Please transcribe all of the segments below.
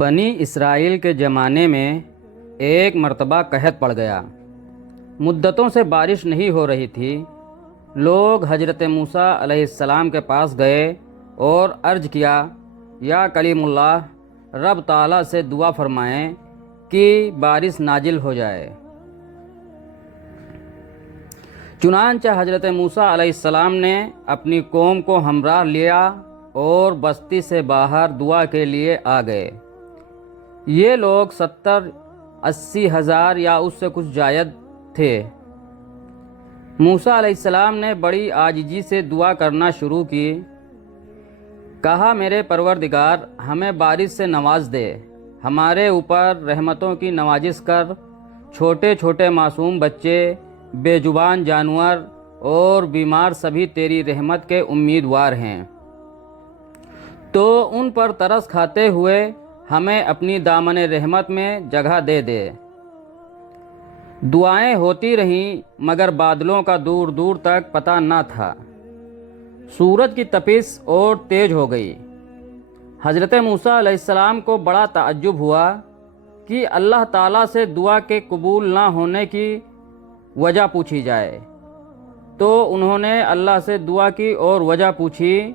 بنی اسرائیل کے زمانے میں ایک مرتبہ قحط پڑ گیا۔ مدتوں سے بارش نہیں ہو رہی تھی۔ لوگ حضرت موسیٰ علیہ السلام کے پاس گئے اور عرض کیا، یا کلیم اللہ، رب تعالیٰ سے دعا فرمائیں کہ بارش نازل ہو جائے۔ چنانچہ حضرت موسیٰ علیہ السلام نے اپنی قوم کو ہمراہ لیا اور بستی سے باہر دعا کے لیے آ گئے۔ یہ لوگ 70-80 ہزار یا اس سے کچھ زائد تھے۔ موسیٰ علیہ السلام نے بڑی عاجزی سے دعا کرنا شروع کی۔ کہا، میرے پروردگار، ہمیں بارش سے نواز دے، ہمارے اوپر رحمتوں کی نوازش کر۔ چھوٹے چھوٹے معصوم بچے، بے زبان جانور اور بیمار سبھی تیری رحمت کے امیدوار ہیں، تو ان پر ترس کھاتے ہوئے ہمیں اپنی دامن رحمت میں جگہ دے دے۔ دعائیں ہوتی رہیں مگر بادلوں کا دور دور تک پتہ نہ تھا۔ سورج کی تپش اور تیز ہو گئی۔ حضرت موسیٰ علیہ السلام کو بڑا تعجب ہوا کہ اللہ تعالیٰ سے دعا کے قبول نہ ہونے کی وجہ پوچھی جائے، تو انہوں نے اللہ سے دعا کی اور وجہ پوچھی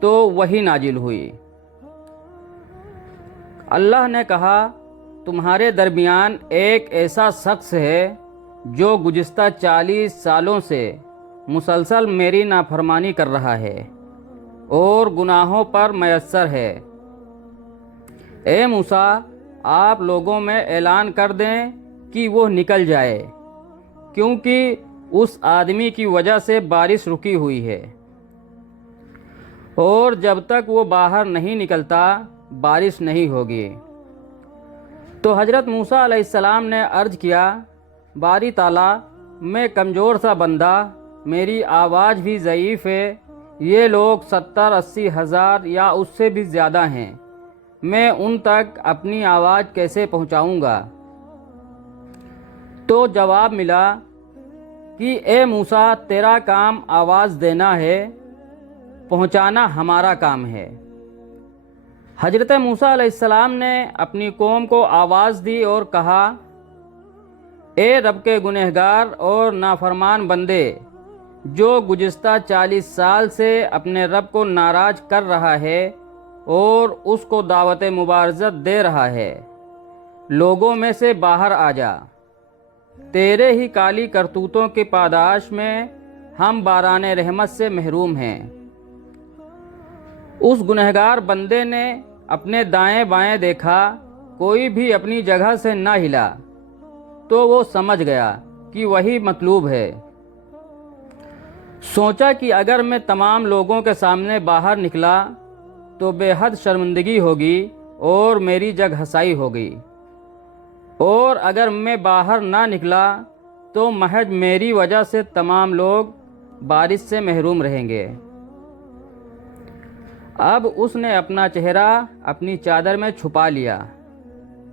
تو وحی نازل ہوئی۔ اللہ نے کہا، تمہارے درمیان ایک ایسا شخص ہے جو گزشتہ 40 سالوں سے مسلسل میری نافرمانی کر رہا ہے اور گناہوں پر میسر ہے۔ اے موسیٰ، آپ لوگوں میں اعلان کر دیں کہ وہ نکل جائے، کیونکہ اس آدمی کی وجہ سے بارش رکی ہوئی ہے، اور جب تک وہ باہر نہیں نکلتا بارش نہیں ہوگی۔ تو حضرت موسیٰ علیہ السلام نے عرض کیا، باری تعالیٰ، میں کمزور سا بندہ، میری آواز بھی ضعیف ہے، یہ لوگ 70-80 ہزار یا اس سے بھی زیادہ ہیں، میں ان تک اپنی آواز کیسے پہنچاؤں گا؟ تو جواب ملا کہ اے موسیٰ، تیرا کام آواز دینا ہے، پہنچانا ہمارا کام ہے۔ حضرت موسیٰ علیہ السلام نے اپنی قوم کو آواز دی اور کہا، اے رب کے گنہگار اور نافرمان بندے، جو گزشتہ 40 سال سے اپنے رب کو ناراض کر رہا ہے اور اس کو دعوت مبارزت دے رہا ہے، لوگوں میں سے باہر آ جا۔ تیرے ہی کالی کرتوتوں کی پاداش میں ہم باران رحمت سے محروم ہیں۔ اس گنہگار بندے نے اپنے دائیں بائیں دیکھا، کوئی بھی اپنی جگہ سے نہ ہلا، تو وہ سمجھ گیا کہ وہی مطلوب ہے۔ سوچا کہ اگر میں تمام لوگوں کے سامنے باہر نکلا تو بے حد شرمندگی ہوگی اور میری جگ ہسائی ہوگی، اور اگر میں باہر نہ نکلا تو محض میری وجہ سے تمام لوگ بارش سے محروم رہیں گے۔ اب اس نے اپنا چہرہ اپنی چادر میں چھپا لیا،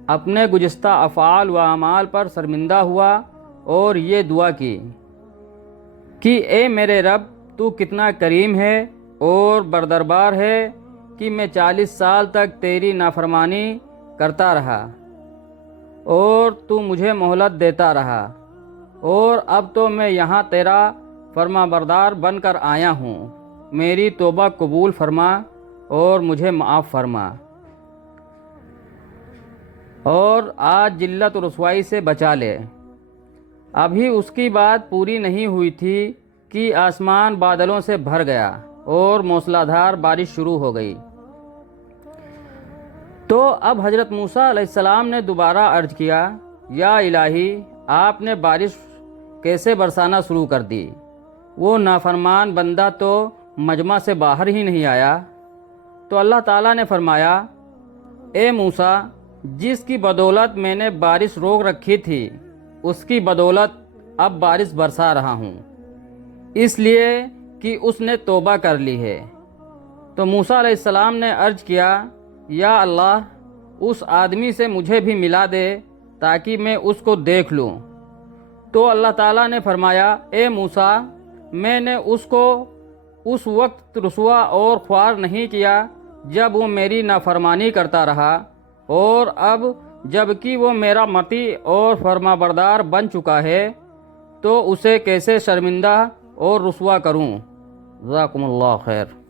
اپنے گزشتہ افعال و اعمال پر شرمندہ ہوا اور یہ دعا کی کہ اے میرے رب، تو کتنا کریم ہے اور بردربار ہے کہ میں 40 سال تک تیری نافرمانی کرتا رہا اور تو مجھے مہلت دیتا رہا، اور اب تو میں یہاں تیرا فرما بردار بن کر آیا ہوں۔ میری توبہ قبول فرما اور مجھے معاف فرما، اور آج ذلت و رسوائی سے بچا لے۔ ابھی اس کی بات پوری نہیں ہوئی تھی کہ آسمان بادلوں سے بھر گیا اور موسلادھار بارش شروع ہو گئی۔ تو اب حضرت موسیٰ علیہ السلام نے دوبارہ عرض کیا، یا الہی، آپ نے بارش کیسے برسانا شروع کر دی؟ وہ نافرمان بندہ تو مجمع سے باہر ہی نہیں آیا۔ تو اللہ تعالیٰ نے فرمایا، اے موسیٰ، جس کی بدولت میں نے بارش روک رکھی تھی، اس کی بدولت اب بارش برسا رہا ہوں، اس لیے کہ اس نے توبہ کر لی ہے۔ تو موسیٰ علیہ السلام نے عرض کیا، یا اللہ، اس آدمی سے مجھے بھی ملا دے تاکہ میں اس کو دیکھ لوں۔ تو اللہ تعالیٰ نے فرمایا، اے موسیٰ، میں نے اس کو اس وقت رسوا اور خوار نہیں کیا جب وہ میری نافرمانی کرتا رہا اور اب جب کہ وہ میرا مطیع اور فرما بردار بن چکا ہے تو اسے کیسے شرمندہ اور رسوا کروں؟ جزاکم اللہ خیر۔